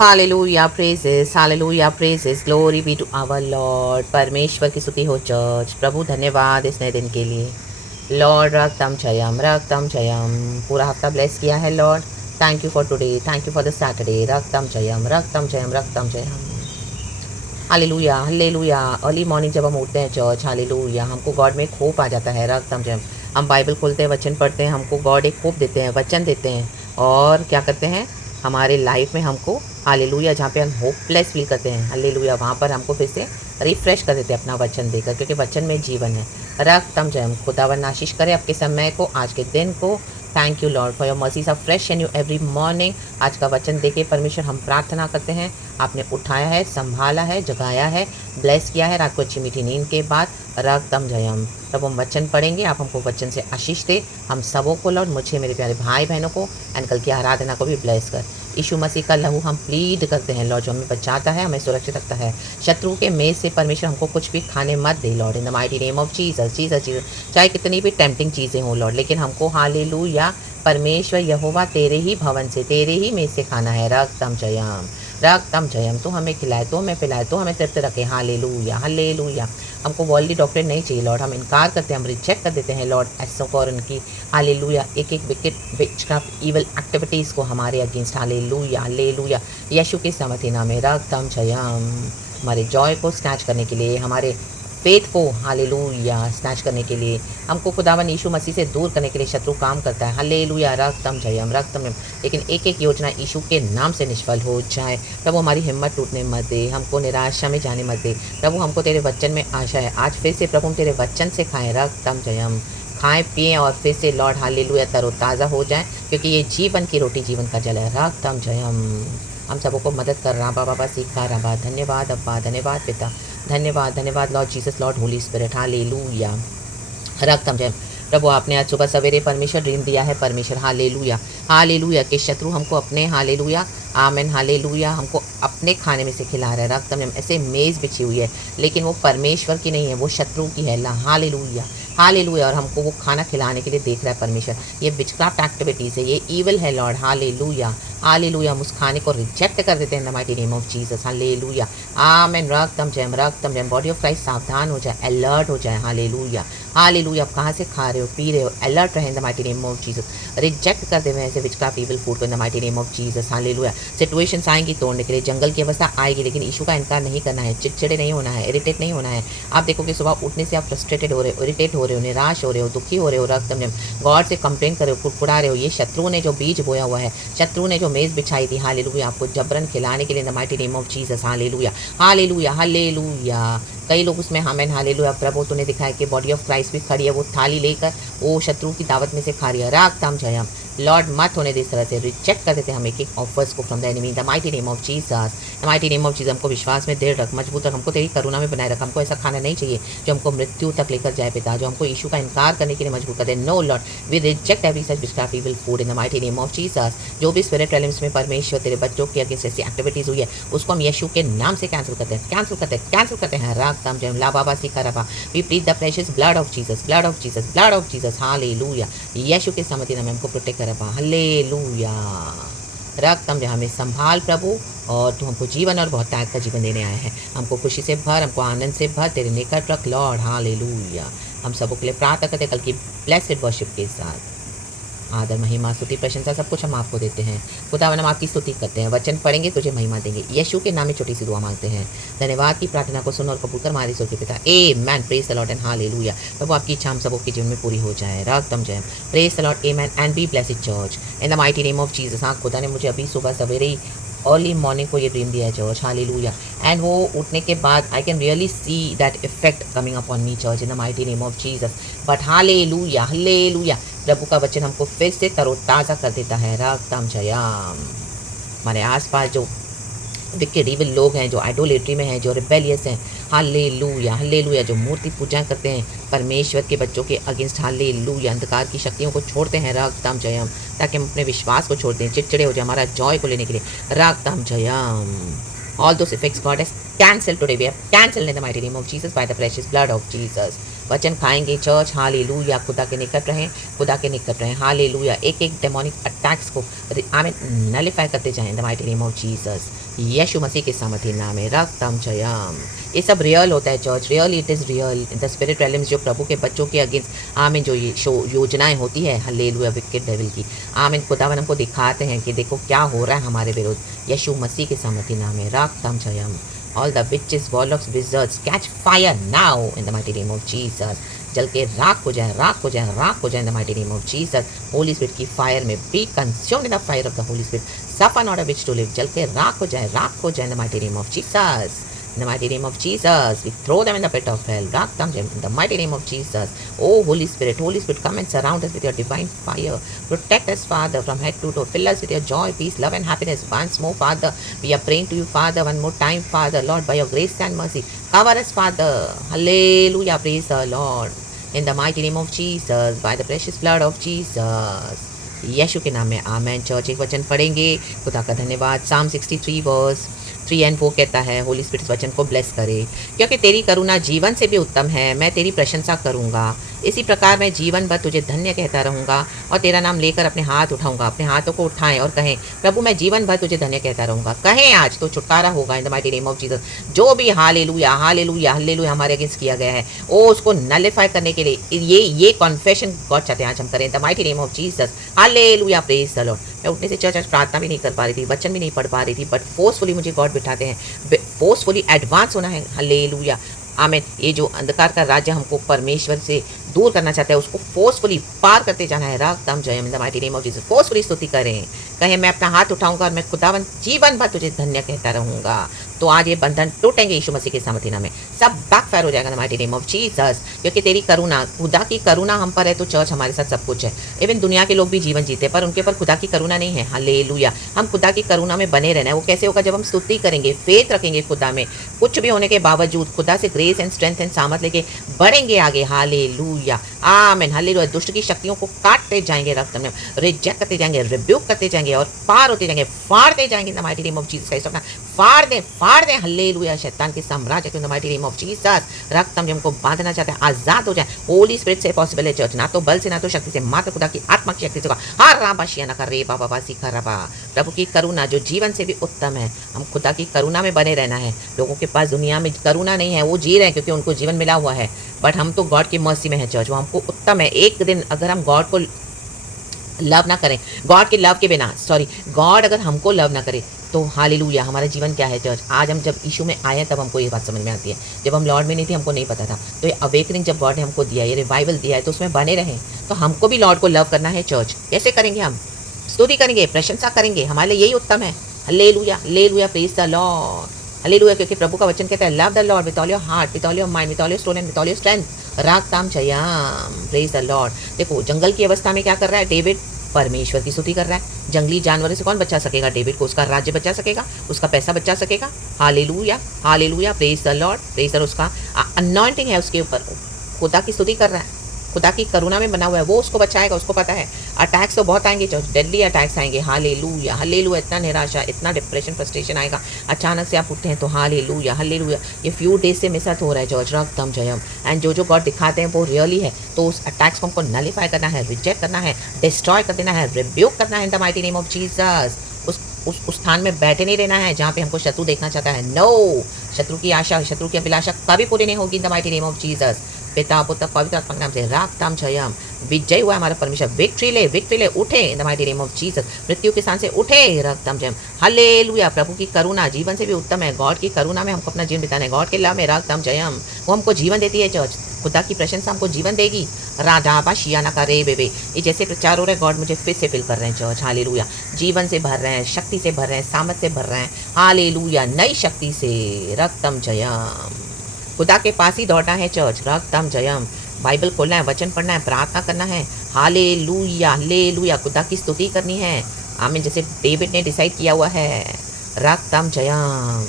Hallelujah praises glory be to our Lord. परमेश्वर की स्तुति हो चर्च। प्रभु धन्यवाद इस नए दिन के लिए। लॉर्ड रक्तम जयम। पूरा हफ्ता ब्लेस किया है Lord. Thank you for today, thank you for the Saturday. रक्तम जयम। Hallelujah hallelujah. अर्ली मॉर्निंग जब हम उठते हैं चर्च, हालेलुया, हमको गॉड में एक होप आ जाता है। रक्तम जयम। हम बाइबल खोलते हैं, वचन पढ़ते हैं, हमको गॉड एक होप देते हैं, वचन देते हैं। और क्या करते हैं हमारे लाइफ में हमको, हालेलुया, जहाँ पे हम होपलेस फील करते हैं, हालेलुया, वहाँ पर हमको फिर से रिफ्रेश कर देते हैं अपना वचन देकर, क्योंकि वचन में जीवन है। रक्तम जयम। खुदावन आशीष करे आपके समय को, आज के दिन को। Thank you Lord for your mercies are fresh and new every morning. आज का वचन देके परमेश्वर हम प्रार्थना करते हैं, आपने उठाया है, संभाला है, जगाया है, ब्लेस किया है रात को अच्छी मीठी नींद के बाद। रक्तम जयम। तब हम वचन पढ़ेंगे, आप हमको वचन से आशीष दे, हम सबों को लॉर्ड, मुझे, मेरे प्यारे भाई बहनों को, एंड कल की आराधना को भी ब्लेस कर। यीशु मसीह का लहू हम प्लीड करते हैं लॉर्ड, जो हमें बचाता है, हमें सुरक्षित रखता है। शत्रु के मेज से परमेश्वर हमको कुछ भी खाने मत दे Lord, in the mighty name of Jesus. Jesus Jesus. चाहे कितनी भी टेम्पटिंग चीज़ें हों लॉर्ड, लेकिन हमको हालेलुया परमेश्वर यहोवा तेरे ही भवन से, तेरे ही मेज से खाना है। रक्तम जयम। रक्तम जयम। तो हमें खिलाए, तो हमें पिलाए, तो हमें तृप्त रखे। Hallelujah hallelujah. हमको वर्ल्डली डॉक्टर नहीं चाहिए लॉर्ड, हम इनकार करते हैं, हम रिजेक्ट कर देते हैं लॉर्ड ऐसों को और उनकी, हालेलुया, एक एक विकेट विचक्राफ्ट इवल एक्टिविटीज़ को हमारे अगेंस्ट। Hallelujah hallelujah. यीशु के समर्थी नाम में। रक्तम जयम। हमारे जॉय को स्नैच करने के लिए, हमारे फेथ को, हालेलुया, स्नैच करने के लिए, हमको खुदावन यीशु मसीह से दूर करने के लिए शत्रु काम करता है। हालेलुया। रक्तम जयम रक्तम जयम। लेकिन एक एक योजना यीशु के नाम से निष्फल हो जाए। प्रभु हमारी हिम्मत टूटने मत दे, हमको निराशा में जाने मत दे। प्रभु हमको तेरे वचन में आशा है, आज फिर से प्रभु हम तेरे वचन से खाएं। रक्तम जयम। खाएं पिएं और फिर से लॉर्ड हालेलुया तरोताज़ा हो जाए, क्योंकि ये जीवन की रोटी, जीवन का जल है। रक्तम जयम। हम सबों को मदद कर रहा बाबा सीखा रहा। धन्यवाद अब्बा, धन्यवाद पिता, धन्यवाद धन्यवाद Lord Jesus, Lord Holy Spirit. Hallelujah. रक्तम जय। प्रभु आपने आज सुबह सवेरे परमेश्वर ड्रीम दिया है परमेश्वर, हालेलुया हालेलुया, के शत्रु हमको अपने, हालेलुया आमेन हालेलुया, हमको अपने खाने में से खिला रहा है। रक्तम जय। ऐसे मेज़ बिछी हुई है, लेकिन वो परमेश्वर की नहीं है, वो शत्रु की है। Hallelujah hallelujah. और हमको वो खाना खिलाने के लिए देख रहा है परमेश्वर। ये विचक्राफ्ट एक्टिविटीज़ है, ये ईविल है लॉर्ड। Hallelujah hallelujah. हम उस खाने को रिजेक्ट कर देते हैं in the mighty name of Jesus. Hallelujah amen. रक्तम जयम रक्तम जयम। बॉडी ऑफ क्राइस्ट सावधान हो जाए, अलर्ट हो जाए। Hallelujah hallelujah. आप कहाँ से खा रहे हो, पी रहे हो, अलर्ट रहे इन the mighty name of Jesus. Reject कर दे ऐसे विचक्राफ्ट ईविल फूड को इन the mighty name of Jesus. Hallelujah. Situations आएंगी तोड़ने के लिए, जंगल की अवस्था आएगी, लेकिन यीशु का इनकार नहीं करना है, चिड़चिड़े नहीं होना है, इरिटेट नहीं होना है। आप देखो कि सुबह उठने से आप फ्रस्ट्रेटेड हो रहे हो, इरिटेट हो रहे हो, निराश हो रहे हो, दुखी हो रहे हो, रक्तम जयम, गॉड से कंप्लेन कर रहे हो, कुड़कुड़ा रहे हो। ये शत्रु ने जो बीज बोया हुआ है, शत्रु ने जो मेज़ बिछाई थी, हालेलुया, आपको जबरन खिलाने के लिए इन the mighty name of Jesus. Hallelujah hallelujah hallelujah. कई लोग उसमें हमें, हालेलुया, प्रभु तूने दिखाया कि बॉडी ऑफ क्राइस्ट भी खड़ी है, वो थाली लेकर वो शत्रु की दावत में से खा रही है। रक्तम जयम। लॉर्ड मत होने दे इस तरह से, रिजेक्ट कर देते हम एक एक ऑफर्स को from the enemy, the mighty name of Jesus. The mighty name of Jesus. हमको विश्वास में दृढ़ रख, मजबूत रख, हमको तेरी करुणा में बनाए रख। हमको ऐसा खाना नहीं चाहिए जो हमको मृत्यु तक लेकर जाए पिता, जो हमको यीशु का इनकार करने के लिए मजबूर कर दे। No Lord, we reject every such witchcraft evil food in the mighty name of Jesus. जो भी स्पिरिट रेलम्स में परमेश्वर तेरे बच्चों के अगेंस्ट ऐसी एक्टिविटीज हुई है, उसको हम यीशु के नाम से कैंसिल करते हैं, कैंसिल करते हैं, कैंसिल करते हैं। रक्तम जयम ला बाबा सीखा रबा। We plead the precious blood of Jesus, blood of Jesus, blood of Jesus. Hallelujah. यीशु के समर्थी नाम में हमको प्रोटेक्ट कर रबा। हालेलुया। रक्तम जय। हमें संभाल प्रभु, और तू हमको जीवन और बहुत ताकत का जीवन देने आया है। हमको खुशी से भर, हमको आनंद से भर, तेरे निकट रख लॉर्ड। हालेलुया। हम सबों के लिए प्रार्थना करते कल की ब्लेस्ड वर्शिप के साथ। आदर महिमा स्तुति प्रशंसा सब कुछ हम आपको देते हैं। खुदावन हम आपकी स्तुति करते हैं, वचन पढ़ेंगे तुझे महिमा देंगे। यीशु के नाम में छोटी सी दुआ मांगते हैं। धन्यवाद की प्रार्थना को सुन और कबूल कर हमारी सोच के पिता। Amen. Praise the Lord and hallelujah. प्रभु आपकी इच्छा हम सबों के जीवन में पूरी हो जाए। रक्तम जय। Praise the Lord. Amen and be blessed church in the mighty name of Jesus. हाँ, खुदा ने मुझे अभी सुबह सवेरे ही अर्ली मॉर्निंग को ये ड्रीम दिया है चर्च। हालेलुया। एंड वो उठने के बाद I can really see that effect coming upon me church in the mighty name of Jesus. But hallelujah hallelujah. प्रभु का वचन हमको फिर से तरोताज़ा कर देता है। रक्तम जयम। हमारे आसपास जो विकेड इविल लोग हैं, जो आइडोलेट्री में हैं, जो रिबेलियस हैं, हालेलुया हालेलुया, जो मूर्ति पूजा करते हैं परमेश्वर के बच्चों के अगेंस्ट, हालेलुया, अंधकार की शक्तियों को छोड़ते हैं। रक्तम जयम। ताकि हम अपने विश्वास को छोड़ दें, चिड़चिड़े हो जाए, हमारा जॉय को लेने के लिए। रक्तम Jayam. All those effects God has cancelled today. We have cancelled in the mighty name of Jesus by the precious blood of Jesus. वचन खाएंगे चर्च। हालेलुया, खुदा के निकट रहें, खुदा के निकट रहें। हालेलुया, एक एक डेमोनिक अटैक्स को आमीन नलिफाई करते जाएं in the mighty name of Jesus. यीशु मसीह के सामर्थ्य नाम में रक्तम जयम। ये सब रियल होता है church, real it is real in the spirit realms. जो प्रभु के बच्चों के अगेंस्ट आमीन जो ये योजनाएं होती है हालेलुया विकेट डेविल की, आमीन खुदावन हमको दिखाते हैं कि देखो क्या हो रहा है हमारे विरुद्ध। यीशु मसीह के सामर्थ्य नाम में रक्तम Jayam. All the witches, warlocks, wizards catch fire now in the mighty name of Jesus. जल के राख हो जाए, राख हो जाए, राख हो जाए in the mighty name of Jesus. Holy Spirit की फायर में be consumed in the fire of the Holy Spirit. Suffer not a witch to live. जल के राख हो जाए, राख हो जाए in the mighty name of Jesus. In the mighty name of Jesus, we throw them in the pit of hell. Rock them in the mighty name of Jesus. Oh, Holy Spirit, come and surround us with your divine fire. Protect us, Father, from head to toe. Fill us with your joy, peace, love, and happiness. Once more, Father, we are praying to you, Father, one more time, Father, Lord, by your grace and mercy. Cover us, Father. Hallelujah. Praise the Lord. In the mighty name of Jesus, by the precious blood of Jesus. यीशु के नाम में आमेन। Church एक वचन पढ़ेंगे, खुदा का धन्यवाद। साम 63 वर्स 3 and 4 कहता है, होली स्पिरिट इस वचन को ब्लेस करे। क्योंकि तेरी करुणा जीवन से भी उत्तम है, मैं तेरी प्रशंसा करूँगा। इसी प्रकार मैं जीवन भर तुझे धन्य कहता रहूँगा और तेरा नाम लेकर अपने हाथ उठाऊँगा। अपने हाथों को उठाएं और कहें, प्रभु मैं जीवन भर तुझे धन्य कहता रहूँगा। कहें आज तो छुटकारा होगा इन the mighty name of Jesus. जो भी हालेलुया हालेलुया हालेलुया हमारे अगेंस्ट किया गया है, वो उसको नलिफाई करने के लिए ये कॉन्फेशन गॉड चाहते हैं आज हम करें the mighty name of Jesus. Hallelujah, praise the Lord. मैं उठने से चर्च आज प्रार्थना भी नहीं कर पा रही थी, वचन भी नहीं पढ़ पा रही थी, बट फोर्सफुली मुझे गॉड बिठाते हैं, फोर्सफुली एडवांस होना है। हालेलुया, आमीन। ये जो अंधकार का राज्य हमको परमेश्वर से दूर करना चाहता है, उसको फोर्सफुली पार करते जाना है। रागतम जयम in the mighty name of Jesus. Forcefully स्तुति करें, कहें मैं अपना हाथ उठाऊंगा और मैं खुदावन जीवन भर तुझे धन्य कहता रहूंगा। तो आज ये बंधन टूटेंगे यीशु मसीह के सामर्थ्य नाम में, सब बैकफायर हो जाएगा the mighty name of Jesus. क्योंकि तेरी करुणा, खुदा की करुणा हम पर है तो चर्च हमारे साथ सब कुछ है। इवन दुनिया के लोग भी जीवन जीते पर उनके ऊपर खुदा की करुणा नहीं है। हालेलुया, हम खुदा की करुणा में बने रहना है। वो कैसे होगा? जब हम स्तुति करेंगे, फेथ रखेंगे खुदा में, कुछ भी होने के बावजूद खुदा से ग्रेस एंड स्ट्रेंथ एंड सामर्थ लेके बढ़ेंगे आगे। हालेलुया, आमीन, हालेलुया। दुष्ट की शक्तियों को काटते जाएंगे, रक्त में रिजेक्ट करते जाएंगे, रिब्यूक करते जाएंगे और पार होते जाएंगे, फाड़ते जाएंगे इन the mighty name of Jesus Christ. अपना फाड़ दे हालेलुया शैतान के साम्राज्य को इन the mighty name of Jesus. रक्त हमको बांधना चाहता है, आजाद हो जाए। होली स्पिरिट से पॉसिबल है चर्च, ना तो बल से ना तो शक्ति से, मात्र खुदा की आत्मा की शक्ति से। हर राबाशिया ना कर रे बाबा बासी खराबा। प्रभु की करुणा जो जीवन से भी उत्तम है, हम खुदा की करुणा में बने रहना है। लोगों के पास दुनिया में करुणा नहीं है, वो जी रहे हैं क्योंकि उनको जीवन मिला हुआ है, बट हम तो गॉड की मर्सी में है चर्च, वो हमको उत्तम है। एक दिन अगर हम गॉड को लव ना करें, गॉड के लव के बिना, सॉरी, गॉड अगर हमको लव ना करे तो हालेलुया हमारा जीवन क्या है चर्च। आज हम जब यीशु में आए हैं तब हमको ये बात समझ में आती है। जब हम लॉर्ड में नहीं थे हमको नहीं पता था। तो ये अवेकनिंग जब गॉड ने हमको दिया, ये रिवाइवल दिया है, तो उसमें बने रहें। तो हमको भी लॉर्ड को लव करना है चर्च। कैसे करेंगे? हम स्तुति करेंगे, प्रशंसा करेंगे, हमारे लिए यही उत्तम है। Hallelujah hallelujah, praise the Lord. Hallelujah, क्योंकि प्रभु का वचन कहता है, love the Lord with all your heart, with all your mind, with all your soul and with all your strength. रागताम जयाम, प्रेज द लॉर्ड। देखो जंगल की अवस्था में क्या कर रहा है डेविड? परमेश्वर की स्तुति कर रहा है। जंगली जानवरों से कौन बचा सकेगा डेविड को? उसका राज्य बचा सकेगा, उसका पैसा बचा सकेगा। Hallelujah hallelujah, praise the Lord, praise the Lord. उसका अनॉइंटिंग है उसके ऊपर, खुदा की स्तुति कर रहा है, खुदा की करुणा में बना हुआ है, वो उसको बचाएगा, उसको पता है। अटैक्स तो बहुत आएंगे चर्च, डेडली अटैक्स आएंगे। हालेलुया हालेलुया, इतना निराशा, इतना डिप्रेशन, फ्रस्ट्रेशन आएगा। अचानक से आप उठते हैं तो हालेलुया हालेलुया। ये फ्यू डेज से मिस आउट हो रहा है चर्च, रक्तम जयम। एंड जो गॉड दिखाते हैं वो रियली है, तो उस अटैक्स को हमको नलीफाई करना है, रिजेक्ट करना है, डिस्ट्रॉय कर देना है, रिब्यूक करना है इन the mighty name of Jesus. उस स्थान में बैठे नहीं रहना है जहाँ पे हमको शत्रु देखना चाहता है। नो, शत्रु की आशा, शत्रु की अभिलाषा कभी पूरी नहीं होगी इन the mighty name of Jesus. पिता पुत्र पवित्र आत्मा के नाम से रागताम जयम। विजय हुआ हमारा परमेश्वर, विक्ट्री ले उठे इन the mighty name of Jesus. मृत्यु के स्थान से उठे, रागताम जयम। हालेलुया, प्रभु की करुणा जीवन से भी उत्तम है। गॉड की करुणा में हमको अपना जीवन बिताना है, गॉड के लव में, रागताम जयम। वो हमको जीवन देती है चर्च, खुदा की प्रशंसा हमको जीवन देगी। राधाबा शियाना का रे बेबे, ये जैसे प्रचार हो रहा है, गॉड मुझे फिर से फिल कर रहे हैं चर्च। हालेलुया, जीवन से भर रहे हैं, शक्ति से भर रहे हैं, सामर्थ से भर रहे हैं। हालेलुया, नई शक्ति से, रक्तम जयम। खुदा के पास ही दौड़ना है चर्च, रक्तम जयम। बाइबल खोलना है, वचन पढ़ना है, प्रार्थना करना है। हालेलुया हालेलुया, खुदा की स्तुति करनी है। आमीन, जैसे डेविड ने डिसाइड किया हुआ है, रक्तम जयम।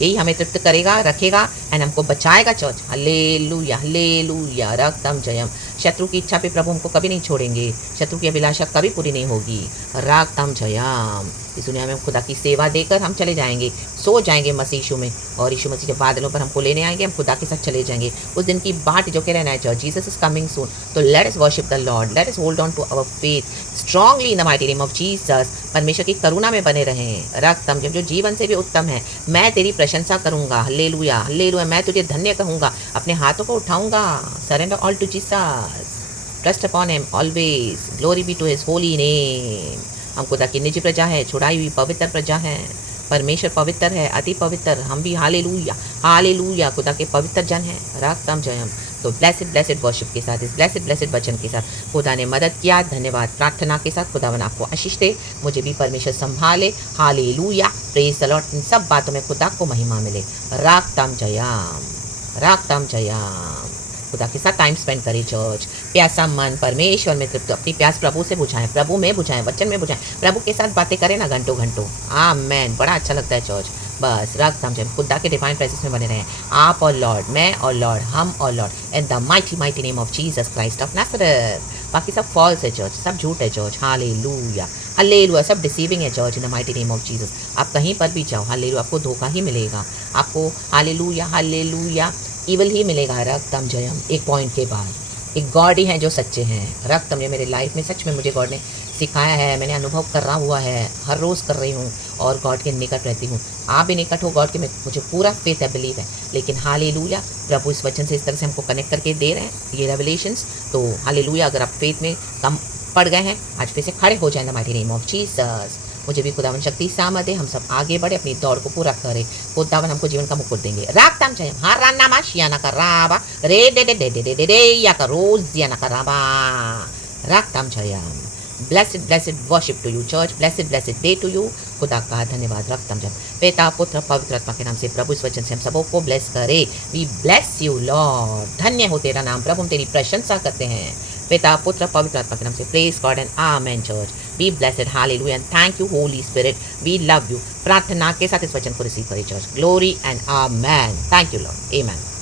यही हमें तृप्त करेगा, रखेगा एंड हमको बचाएगा चर्च। हालेलुया हालेलुया, रक्तम जयम। शत्रु की इच्छा पे प्रभु हमको कभी नहीं छोड़ेंगे, शत्रु की अभिलाषा कभी पूरी नहीं होगी। रागताम जयम। इस दुनिया में खुदा की सेवा देकर हम चले जाएंगे, सो जाएंगे मसीह यीशु में, और यीशु मसीह जब बादलों पर हमको लेने आएंगे, हम खुदा के साथ चले जाएंगे। उस दिन की बाट जो के रहना है church, Jesus is coming soon. तो let us worship the Lord, let us hold on to our faith strongly in the mighty name of Jesus. परमेश्वर की करुणा में बने रहें। रक्तम जब जो जीवन से भी उत्तम है, मैं तेरी प्रशंसा करूंगा। हालेलुया हालेलुया, मैं तुझे धन्य कहूंगा, अपने हाथों को उठाऊंगा। Surrender all to Jesus, trust upon him always, glory be to his holy name. हम खुदा की निज प्रजा है, छुड़ाई हुई पवित्र प्रजा है। परमेश्वर पवित्र है, अति पवित्र। हम भी हालेलुया हालेलुया खुदा के पवित्र जन हैं। रागतम जयम। तो ब्लेसिड ब्लेसिड वर्शिप के साथ, इस ब्लेसिड ब्लेसिड वचन के साथ खुदा ने मदद किया। धन्यवाद प्रार्थना के साथ खुदावन आपको आशीष दे, मुझे भी परमेश्वर संभाले। Hallelujah, praise the Lord. इन सब बातों में खुदा को महिमा मिले। रागतम जयम रागतम जयम। खुदा के साथ टाइम स्पेंड करें चर्च। प्यासा मन परमेश्वर में तृप्त, अपनी प्यास प्रभु से बुझाएं, प्रभु में बुझाएं, वचन में बुझाएं, प्रभु के साथ बातें करें ना घंटों घंटों। आमेन, बड़ा अच्छा लगता है चर्च। बस रख हम जब खुदा के डिवाइन प्रेजेंस में बने रहें, आप और लॉर्ड, मैं और लॉर्ड, हम और Lord, in the mighty mighty name of Jesus Christ of Nazareth. बाकी सब फॉल्स है चर्च, सब झूठ है चर्च। हालेलुया हालेलुया, सब डिसीविंग है church in the mighty name of Jesus. आप कहीं पर भी जाओ, हालेलुया, आपको धोखा ही मिलेगा, आपको हालेलुया हालेलुया ईवल ही मिलेगा। रक्तम जयम। एक पॉइंट के बाद एक गॉड ही हैं जो सच्चे हैं। रक्तम ये मेरे लाइफ में सच में मुझे गॉड ने सिखाया है, मैंने अनुभव कर रहा हुआ है, हर रोज़ कर रही हूँ और गॉड के निकट रहती हूँ। आप भी निकट हो गॉड के में, मुझे पूरा फेथ है, बिलीव है। लेकिन हालेलुया, प्रभु इस वचन से इस तरह से हमको कनेक्ट करके दे रहे हैं ये रेवलेशंस। तो हालेलुया, अगर आप फेथ में कम पड़ गए हैं, आज फिर से खड़े हो जाए the mighty name of Jesus. मुझे भी खुदावन शक्ति सामर्थ दे, हम सब आगे बढ़े, अपनी दौड़ को पूरा करें। खुदावन हमको जीवन का मुकुट देंगे। रागतम जयम। हारानामा शियाना कराबा रे डे डे डे डे डे डे या का रोज या ना कराबा। रागतम जयम। Blessed blessed worship to you church, blessed blessed day to you. खुदा का धन्यवाद। रक्तम जब पिता पुत्र पवित्र आत्मा के नाम से प्रभु इस वचन से हम सबों को ब्लेस करे। वी ब्लेस यू लॉर्ड, धन्य हो तेरा नाम प्रभु, हम तेरी प्रशंसा करते हैं पिता पुत्र पवित्र आत्मा के नाम से। Praise God and amen church. Be blessed hallelujah and thank you Holy Spirit, we love you. प्रार्थना के साथ इस वचन को रिसीव करें church. Glory and amen. Thank you Lord, amen.